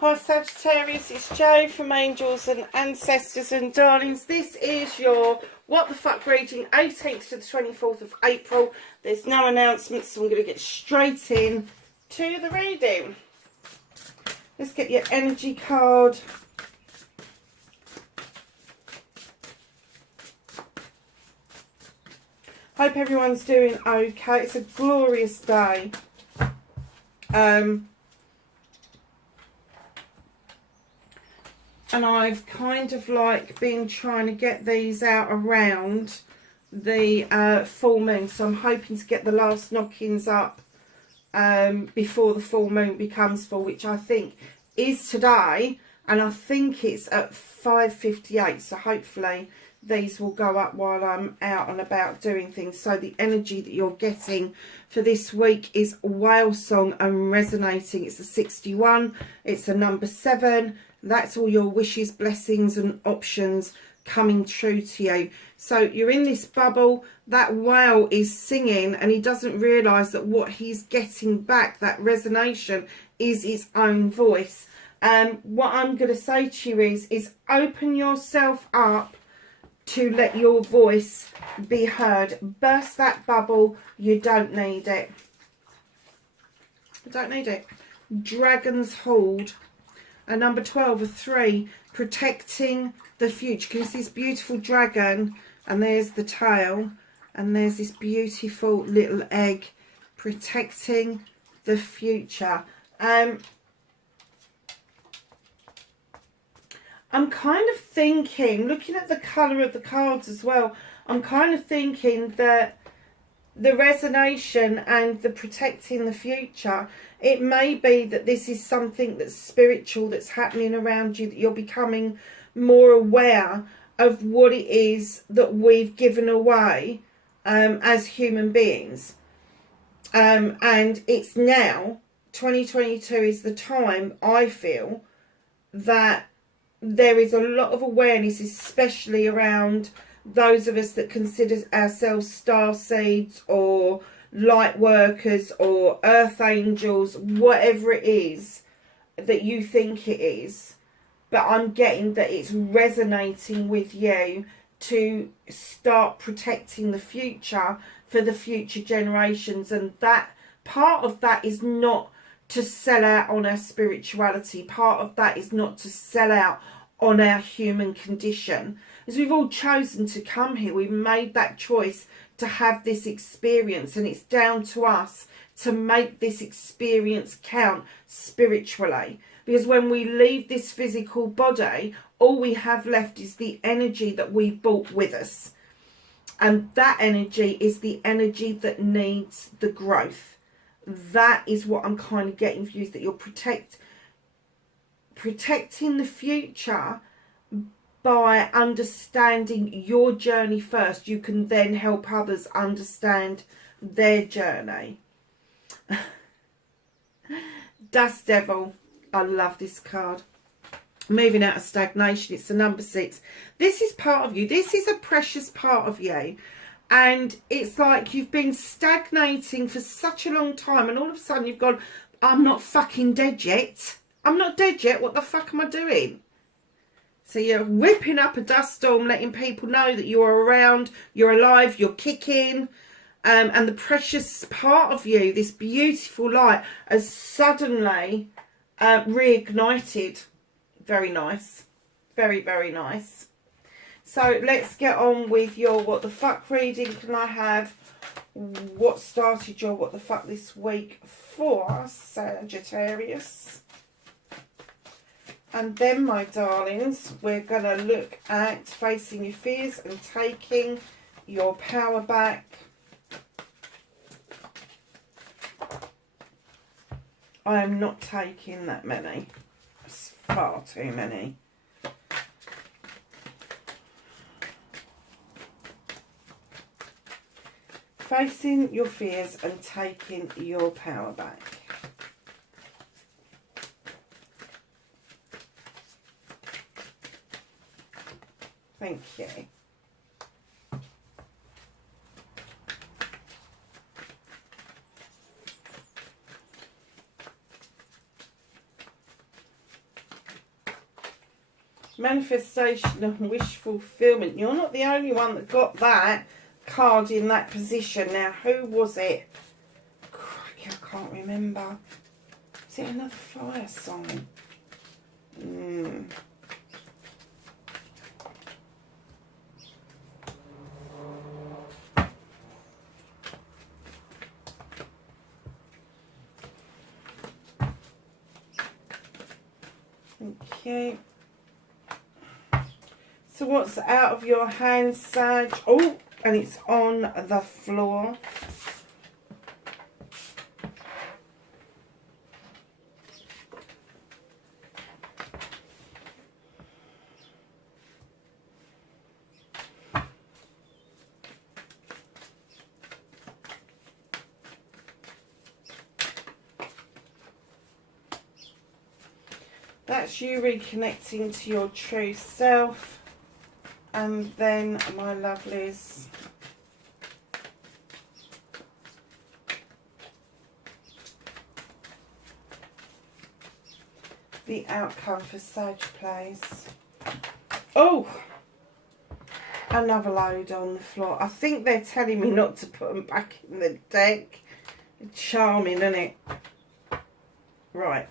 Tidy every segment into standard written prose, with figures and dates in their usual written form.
Hi Sagittarius, it's Jo from Angels and Ancestors and Darlings. This is your What the Fuck reading, 18th to the 24th of April. There's no announcements, so I'm going to get straight in to the reading. Let's get your energy card. Hope everyone's doing okay. It's a glorious day. And I've kind of like been trying to get these out around the full moon. So I'm hoping to get the last knockings up before the full moon becomes full, which I think is today. And I think it's at 5:58. So hopefully these will go up while I'm out and about doing things. So the energy that you're getting for this week is whale song and resonating. It's a 61. It's a number 7. That's all your wishes, blessings and options coming true to you. So you're in this bubble. That whale is singing and he doesn't realise that what he's getting back, that resonation, is his own voice. What I'm going to say to you is open yourself up to let your voice be heard. Burst that bubble. You don't need it. You don't need it. Dragon's Hold. And number 12, a 3, protecting the future. Can you see this beautiful dragon? And there's the tail. And there's this beautiful little egg, protecting the future. I'm kind of thinking, looking at the colour of the cards as well, I'm kind of thinking that the resonation and the protecting the future, it may be that this is something that's spiritual that's happening around you, that you're becoming more aware of what it is that we've given away as human beings. And it's now, 2022 is the time, I feel, that there is a lot of awareness, especially around those of us that consider ourselves star seeds or light workers or earth angels, whatever it is that you think it is. But I'm getting that it's resonating with you to start protecting the future for the future generations. And that part of that is not to sell out on our spirituality. Part of that is not to sell out on our human condition. As we've all chosen to come here, we've made that choice to have this experience, and it's down to us to make this experience count spiritually. Because when we leave this physical body, all we have left is the energy that we brought with us. And that energy is the energy that needs the growth. That is what I'm kind of getting for you, is that you're protecting the future by understanding your journey first. You can then help others understand their journey. Dust Devil. I love this card. Moving out of stagnation. It's the number 6. This is part of you. This is a precious part of you. And it's like you've been stagnating for such a long time. And all of a sudden you've gone, I'm not fucking dead yet. I'm not dead yet. What the fuck am I doing? So you're whipping up a dust storm, letting people know that you're around, you're alive, you're kicking. And the precious part of you, this beautiful light, has suddenly reignited. Very nice. Very, very nice. So let's get on with your What the Fuck reading. Can I have what started your What the Fuck this week for Sagittarius? And then, my darlings, we're going to look at facing your fears and taking your power back. I am not taking that many. It's far too many. Facing your fears and taking your power back. Thank you. Manifestation and wish fulfillment. You're not the only one that got that card in that position. Now, who was it? Crikey, I can't remember. Is it another fire sign? Okay. So what's out of your hand, Sag? Oh, and it's on the floor. That's you reconnecting to your true self. And then, my lovelies, the outcome for Sag, please. Oh! Another load on the floor. I think they're telling me not to put them back in the deck. Charming, isn't it? Right.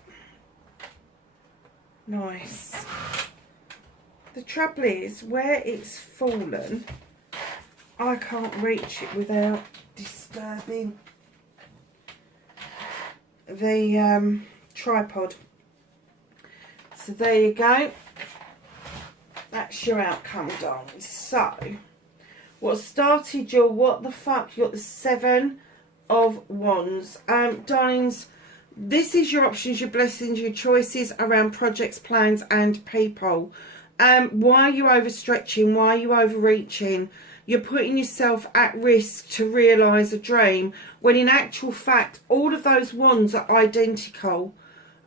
Nice. The trouble is, where it's fallen, I can't reach it without disturbing the tripod. So there you go. That's your outcome, darling. So, what started your what the fuck? You got the 7 of Wands. Darlings, this is your options, your blessings, your choices around projects, plans and people. Why are you overstretching? Why are you overreaching? You're putting yourself at risk to realise a dream, when in actual fact, all of those wands are identical.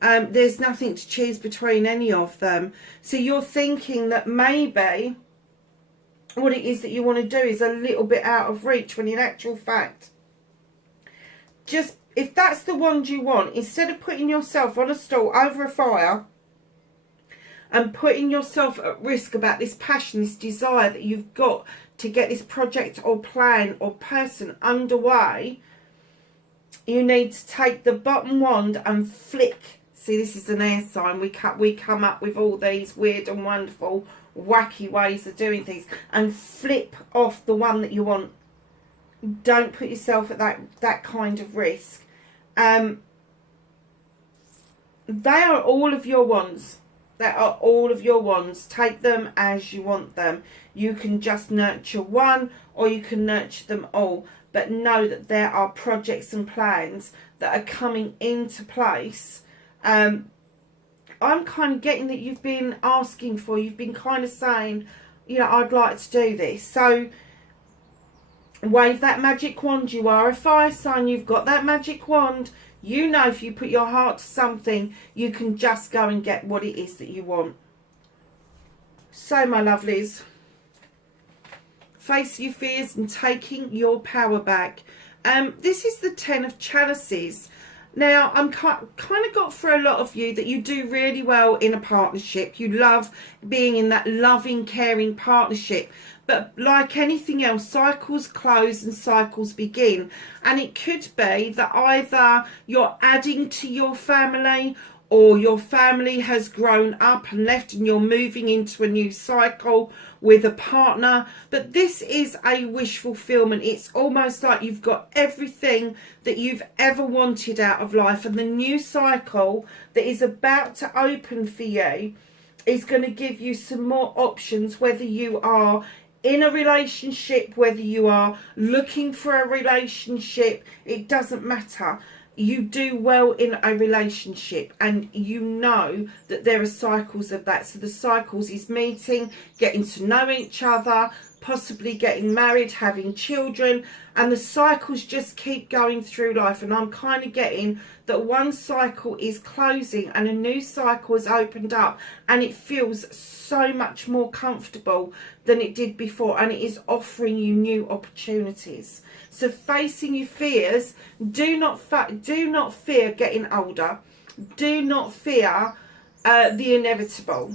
There's nothing to choose between any of them. So you're thinking that maybe what it is that you want to do is a little bit out of reach, when in actual fact, just if that's the wand you want, instead of putting yourself on a stool over a fire and putting yourself at risk about this passion, this desire that you've got to get this project or plan or person underway, you need to take the bottom wand and flick. See, this is an air sign. We come up with all these weird and wonderful, wacky ways of doing things, and flip off the one that you want. Don't put yourself at that kind of risk. They are all of your wands. That are all of your wands. Take them as you want them. You can just nurture one, or you can nurture them all. But know that there are projects and plans that are coming into place. I'm kind of getting that you've been asking for. You've been kind of saying, you know, I'd like to do this. So wave that magic wand. You are a fire sign. You've got that magic wand. You know, if you put your heart to something, you can just go and get what it is that you want. So, my lovelies, face your fears and taking your power back. This is the 10 of Chalices. Now, I'm kind of got for a lot of you that you do really well in a partnership. You love being in that loving, caring partnership. But like anything else, cycles close and cycles begin. And it could be that either you're adding to your family, or your family has grown up and left and you're moving into a new cycle with a partner. But this is a wish fulfillment. It's almost like you've got everything that you've ever wanted out of life. And the new cycle that is about to open for you is going to give you some more options, whether you are in a relationship, whether you are looking for a relationship, it doesn't matter. You do well in a relationship, and you know that there are cycles of that. So the cycles is meeting, getting to know each other, possibly getting married, having children, and the cycles just keep going through life. And I'm kind of getting that one cycle is closing and a new cycle has opened up, and it feels so much more comfortable than it did before, and it is offering you new opportunities. So facing your fears, do not fear getting older. Do not fear the inevitable.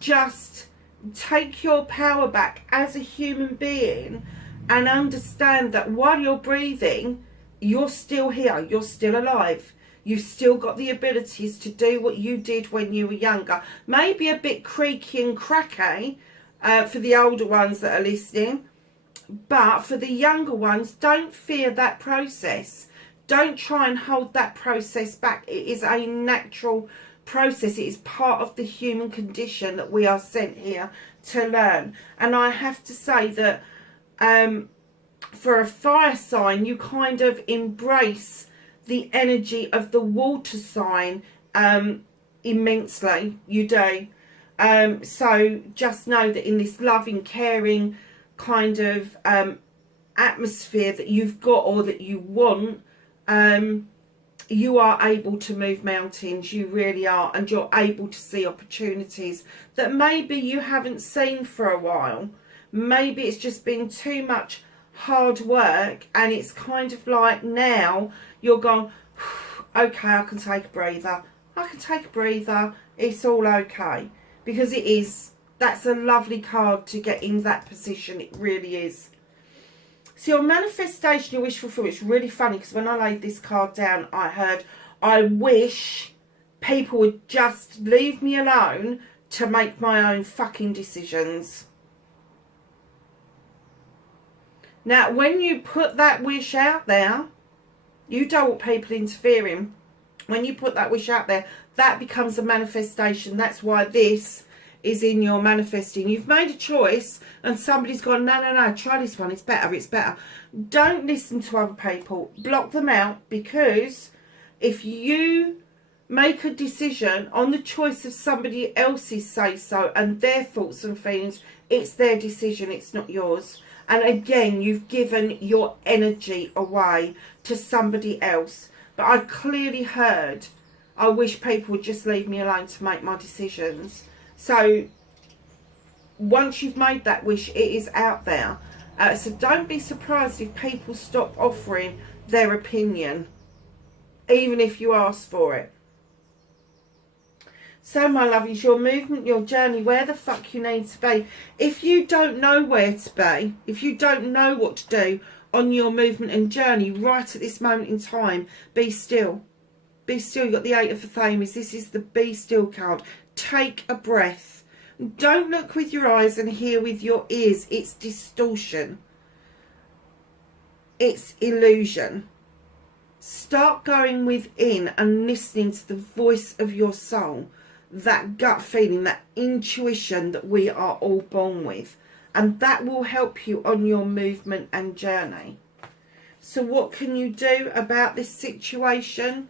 just take your power back as a human being and understand that while you're breathing, you're still here, you're still alive. You've still got the abilities to do what you did when you were younger. Maybe a bit creaky and cracky for the older ones that are listening, but for the younger ones, don't fear that process. Don't try and hold that process back. It is a natural process. It is part of the human condition that we are sent here to learn. And I have to say that for a fire sign, you kind of embrace the energy of the water sign immensely. You do. So just know that in this loving, caring kind of atmosphere that you've got or that you want, you are able to move mountains. You really are. And you're able to see opportunities that maybe you haven't seen for a while. Maybe it's just been too much hard work, and it's kind of like now you're going, okay, I can take a breather. I can take a breather. It's all okay. Because it is. That's a lovely card to get in that position. It really is. So your manifestation, your wish fulfillment, it's really funny because when I laid this card down, I heard, I wish people would just leave me alone to make my own fucking decisions. Now, when you put that wish out there, you don't want people interfering. When you put that wish out there, that becomes a manifestation. That's why this is in your manifesting. You've made a choice and somebody's gone, no, try this one, it's better. Don't listen to other people. Block them out, because if you make a decision on the choice of somebody else's say-so and their thoughts and feelings, it's their decision, it's not yours. And again, you've given your energy away to somebody else. But I clearly heard, I wish people would just leave me alone to make my decisions. So once you've made that wish, it is out there. So don't be surprised if people stop offering their opinion, even if you ask for it. So my lovies, your movement, your journey, where the fuck you need to be. If you don't know where to be, if you don't know what to do on your movement and journey right at this moment in time, be still. Be still. You've got the Eight of Thames. This is the Be Still card. Take a breath. Don't look with your eyes and hear with your ears. It's distortion. It's illusion. Start going within and listening to the voice of your soul. That gut feeling, that intuition that we are all born with. And that will help you on your movement and journey. So what can you do about this situation?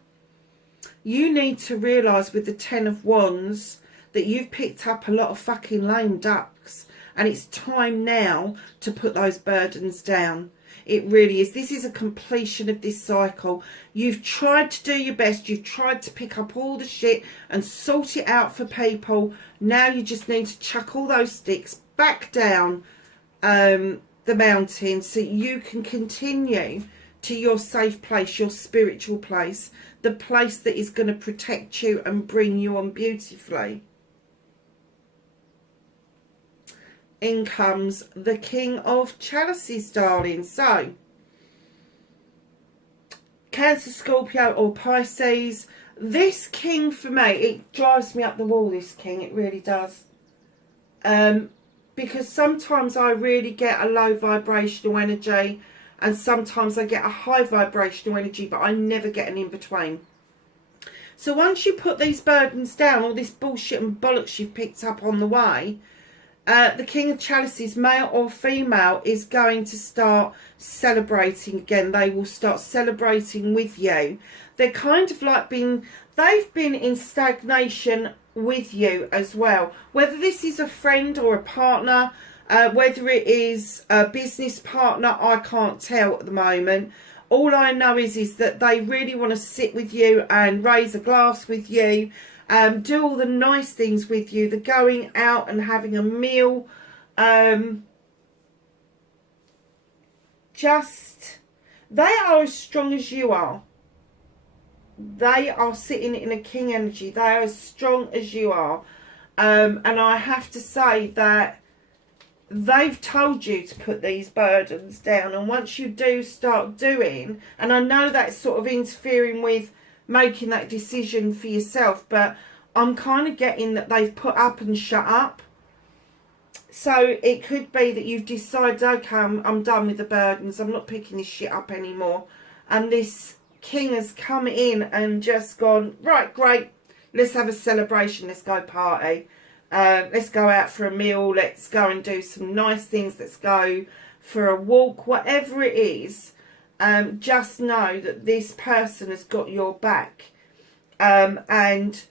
You need to realise with the Ten of Wands that you've picked up a lot of fucking lame ducks. And it's time now to put those burdens down. It really is. This is a completion of this cycle. You've tried to do your best. You've tried to pick up all the shit and sort it out for people. Now you just need to chuck all those sticks back down the mountain so you can continue to your safe place, your spiritual place, the place that is going to protect you and bring you on beautifully. In comes the King of Chalices, darling. So, Cancer, Scorpio or Pisces. This King for me, it drives me up the wall, this King. It really does. Because sometimes I really get a low vibrational energy and sometimes I get a high vibrational energy, but I never get an in-between. So once you put these burdens down, all this bullshit and bollocks you've picked up on the way, the King of Chalices, male or female, is going to start celebrating again. They will start celebrating with you. They're kind of like they've been in stagnation with you as well. Whether this is a friend or a partner, whether it is a business partner, I can't tell at the moment. All I know is that they really want to sit with you and raise a glass with you. Do all the nice things with you, the going out and having a meal. They are as strong as you are. They are sitting in a king energy. They are as strong as you are. And I have to say that they've told you to put these burdens down, and once you do start doing, and I know that's sort of interfering with making that decision for yourself, but I'm kind of getting that they've put up and shut up. So it could be that you've decided, okay, I'm done with the burdens, I'm not picking this shit up anymore, and this king has come in and just gone, right, great, let's have a celebration, let's go party. Let's go out for a meal, let's go and do some nice things, let's go for a walk, whatever it is. Just know that this person has got your back. And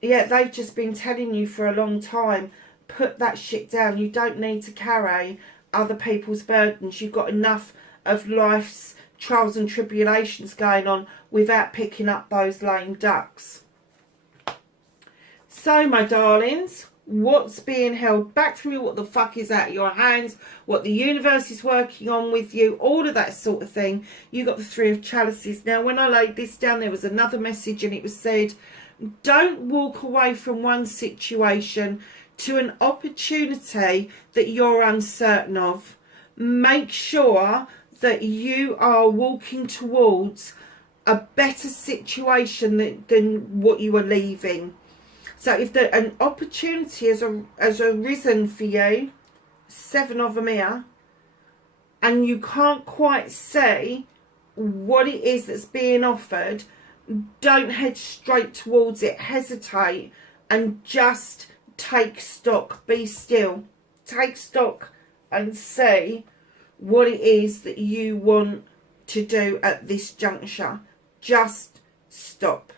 yeah, they've just been telling you for a long time, put that shit down. You don't need to carry other people's burdens. You've got enough of life's trials and tribulations going on without picking up those lame ducks. So, my darlings, what's being held back from you? What the fuck is out of your hands? What the universe is working on with you? All of that sort of thing. You got the Three of Chalices. Now, when I laid this down, there was another message, and it was said, don't walk away from one situation to an opportunity that you're uncertain of. Make sure that you are walking towards a better situation than what you are leaving. So if an opportunity has arisen for you, 7 of them here, and you can't quite see what it is that's being offered, don't head straight towards it. Hesitate and just take stock. Be still. Take stock and see what it is that you want to do at this juncture. Just stop.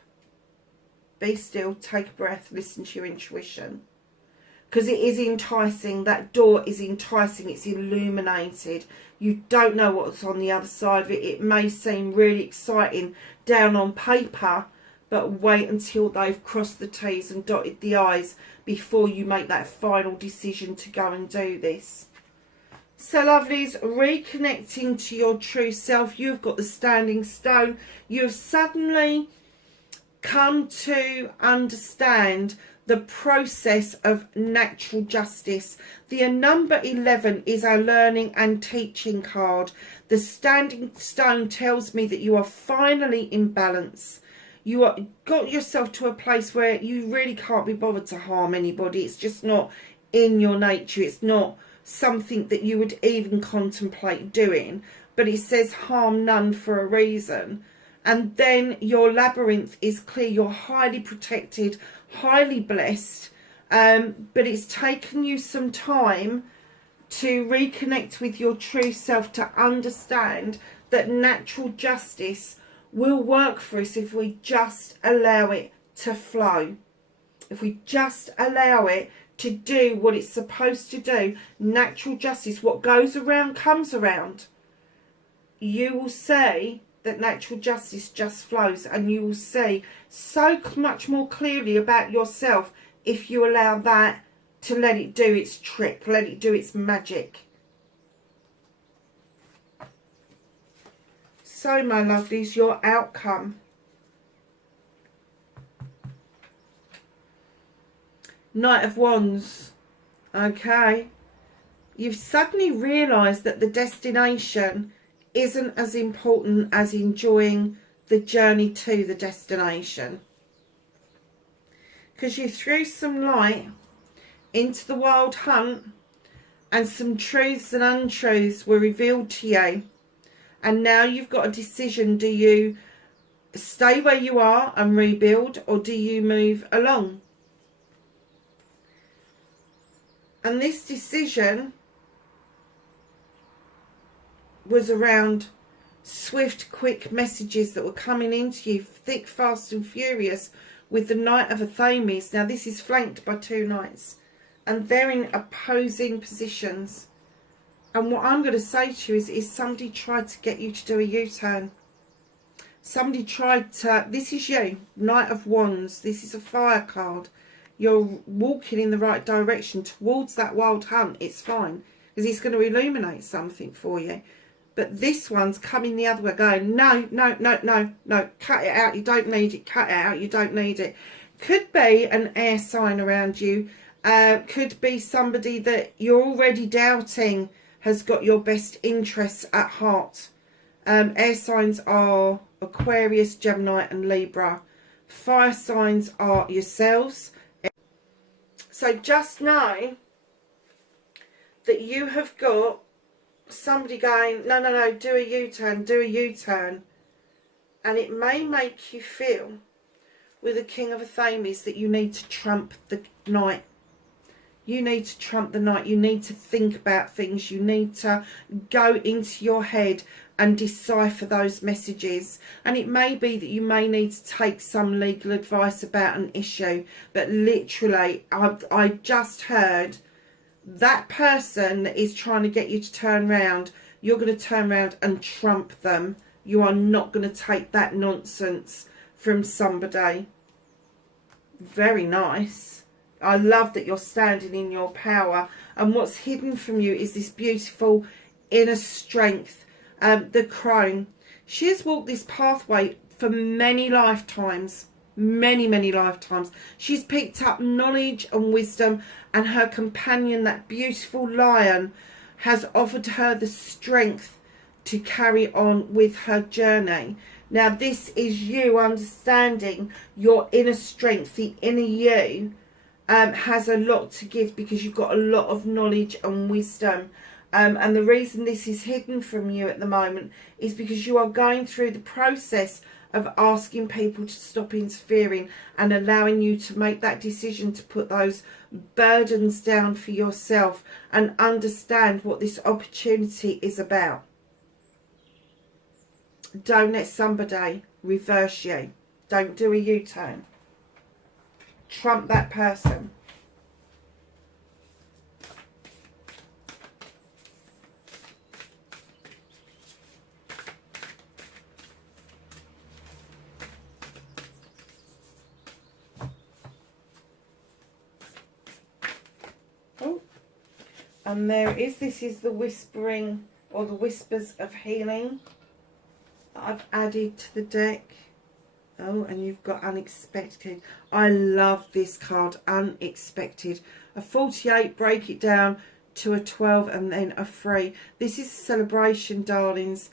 Be still, take a breath, listen to your intuition. Because it is enticing. That door is enticing. It's illuminated. You don't know what's on the other side of it. It may seem really exciting down on paper, but wait until they've crossed the T's and dotted the I's before you make that final decision to go and do this. So, lovelies, reconnecting to your true self. You've got the Standing Stone. You've suddenly come to understand the process of natural justice. The number 11 is our learning and teaching card. The Standing Stone tells me that you are finally in balance. You are got yourself to a place where you really can't be bothered to harm anybody. It's just not in your nature. It's not something that you would even contemplate doing. But it says harm none for a reason. And then your labyrinth is clear. You're highly protected, highly blessed. But it's taken you some time to reconnect with your true self, to understand that natural justice will work for us if we just allow it to flow. If we just allow it to do what it's supposed to do. Natural justice, what goes around comes around. You will see that natural justice just flows, and you will see so much more clearly about yourself if you allow that to let it do its trick, let it do its magic. So, my lovelies, your outcome. Knight of Wands. Okay. You've suddenly realised that the destination isn't as important as enjoying the journey to the destination. Because you threw some light into the wild hunt, and some truths and untruths were revealed to you. And now you've got a decision. Do you stay where you are and rebuild, or do you move along? And this decision was around swift, quick messages that were coming into you, thick, fast and furious, with the Knight of Athames. Now this is flanked by 2 knights, and they're in opposing positions. And what I'm going to say to you is somebody tried to get you to do a U-turn. Somebody tried to... This is you, Knight of Wands. This is a fire card. You're walking in the right direction towards that wild hunt. It's fine, because he's going to illuminate something for you. But this one's coming the other way, going, no, no, no, no, no, cut it out, you don't need it, cut it out, you don't need it. Could be an air sign around you. Could be somebody that you're already doubting has got your best interests at heart. Air signs are Aquarius, Gemini and Libra. Fire signs are yourselves. So just know that you have got somebody going, no, no, no, do a U-turn, do a U-turn. And it may make you feel, with the King of Athames, that you need to trump the night. You need to trump the night. You need to think about things. You need to go into your head and decipher those messages. And it may be that you may need to take some legal advice about an issue. But literally, I just heard that person that is trying to get you to turn around, you're going to turn around and trump them. You are not going to take that nonsense from somebody. Very nice. I love that you're standing in your power. And what's hidden from you is this beautiful inner strength. The crone. She has walked this pathway for many lifetimes. Many lifetimes. She's picked up knowledge and wisdom. And her companion, that beautiful lion, has offered her the strength to carry on with her journey. Now this is you understanding your inner strength. The inner you has a lot to give, because you've got a lot of knowledge and wisdom. And the reason this is hidden from you at the moment is because you are going through the process of asking people to stop interfering and allowing you to make that decision to put those burdens down for yourself and understand what this opportunity is about. Don't let somebody reverse you. Don't do a U-turn. Trump that person. Oh, and there it is. This is the whispering, or the whispers of healing, I've added to the deck. Oh, and you've got unexpected. I love this card, unexpected. A 48, break it down to a 12 and then a 3. This is a celebration, darlings.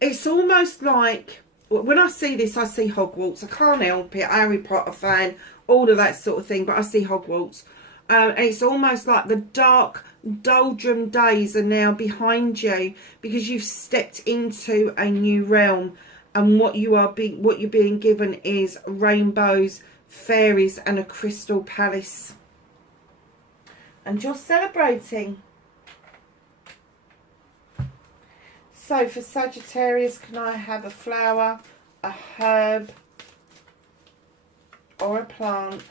It's almost like, when I see this, I see Hogwarts. I can't help it. Harry Potter fan, all of that sort of thing, but I see Hogwarts. And it's almost like the dark, doldrum days are now behind you, because you've stepped into a new realm, and what you're being given is rainbows, fairies and a crystal palace, and you're celebrating. So for Sagittarius, can I have a flower, a herb or a plant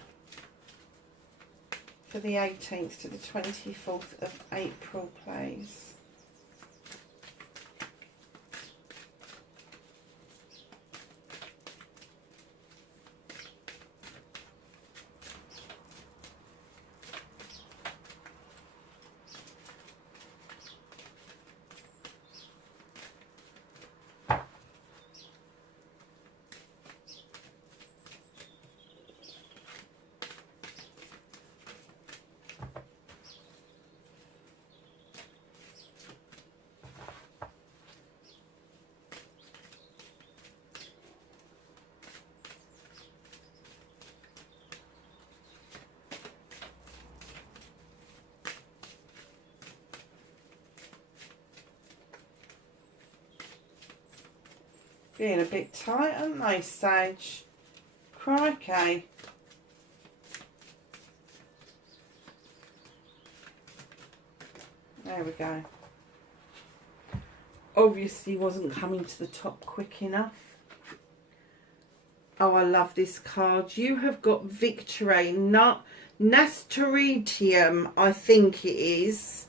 for the 18th to the 24th of April, please? Being a bit tight, aren't they, Sage? Crikey. There we go. Obviously wasn't coming to the top quick enough. Oh, I love this card. You have got victory. Nasturtium, I think it is.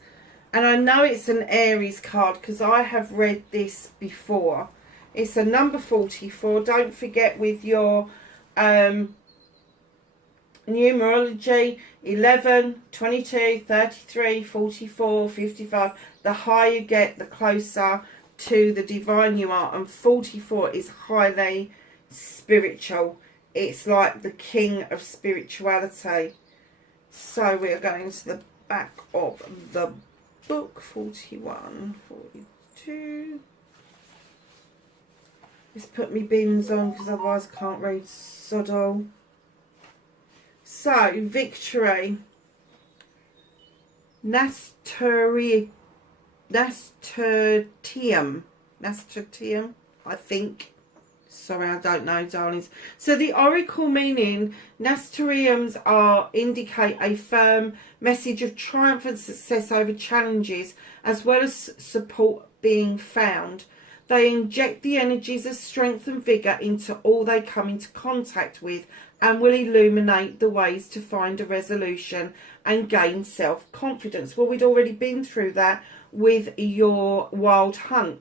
And I know it's an Aries card because I have read this before. It's a number 44. Don't forget with your numerology, 11, 22, 33, 44, 55. The higher you get, the closer to the divine you are. And 44 is highly spiritual. it's like the king of spirituality. So we are going to the back of the book, 41, 42. Just put me bins on because otherwise I can't read sod all. So, victory. Nasturtium, I think. Sorry, I don't know, darlings. So the oracle meaning, nasturtiums indicate a firm message of triumph and success over challenges, as well as support being found. They inject the energies of strength and vigour into all they come into contact with, and will illuminate the ways to find a resolution and gain self-confidence. Well, we'd already been through that with your wild hunt.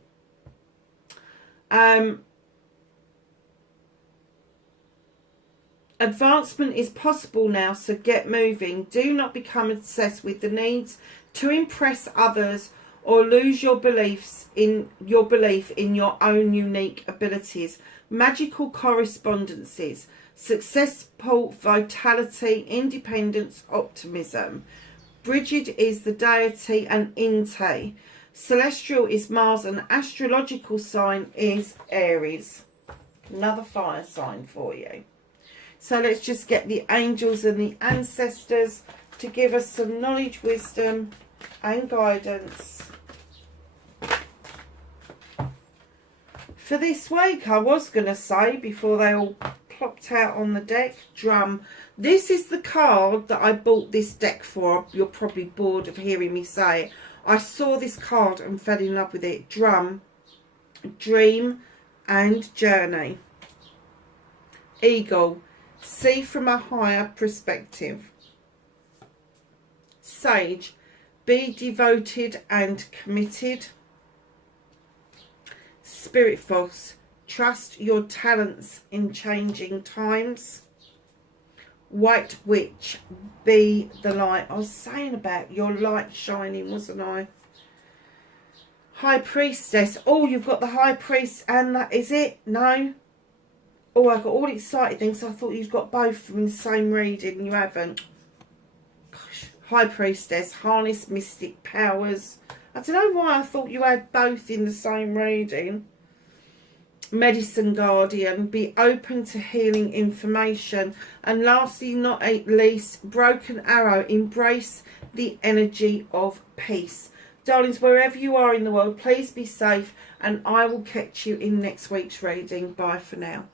Advancement is possible now, so get moving. Do not become obsessed with the needs to impress others or lose your belief in your own unique abilities. Magical correspondences, successful vitality, independence, optimism. Brigid is the deity and Inte. Celestial is Mars, and astrological sign is Aries. Another fire sign for you. So let's just get the angels and the ancestors to give us some knowledge, wisdom and guidance for this week. I was going to say, before they all plopped out on the deck, drum. This is the card that I bought this deck for. You're probably bored of hearing me say it. I saw this card and fell in love with it. Drum, dream and journey. Eagle, see from a higher perspective. Sage, be devoted and committed. Spirit Fox, trust your talents in changing times. White Witch, be the light. I was saying about your light shining, wasn't I? High Priestess. Oh, you've got the High Priest and that is it? No? Oh, I got all excited then, so I thought you've got both from the same reading and you haven't. Gosh. High Priestess, harness mystic powers. I don't know why I thought you had both in the same reading. Medicine Guardian, be open to healing information. And lastly, not least, Broken Arrow, embrace the energy of peace. Darlings, wherever you are in the world, please be safe, and I will catch you in next week's reading. Bye for now.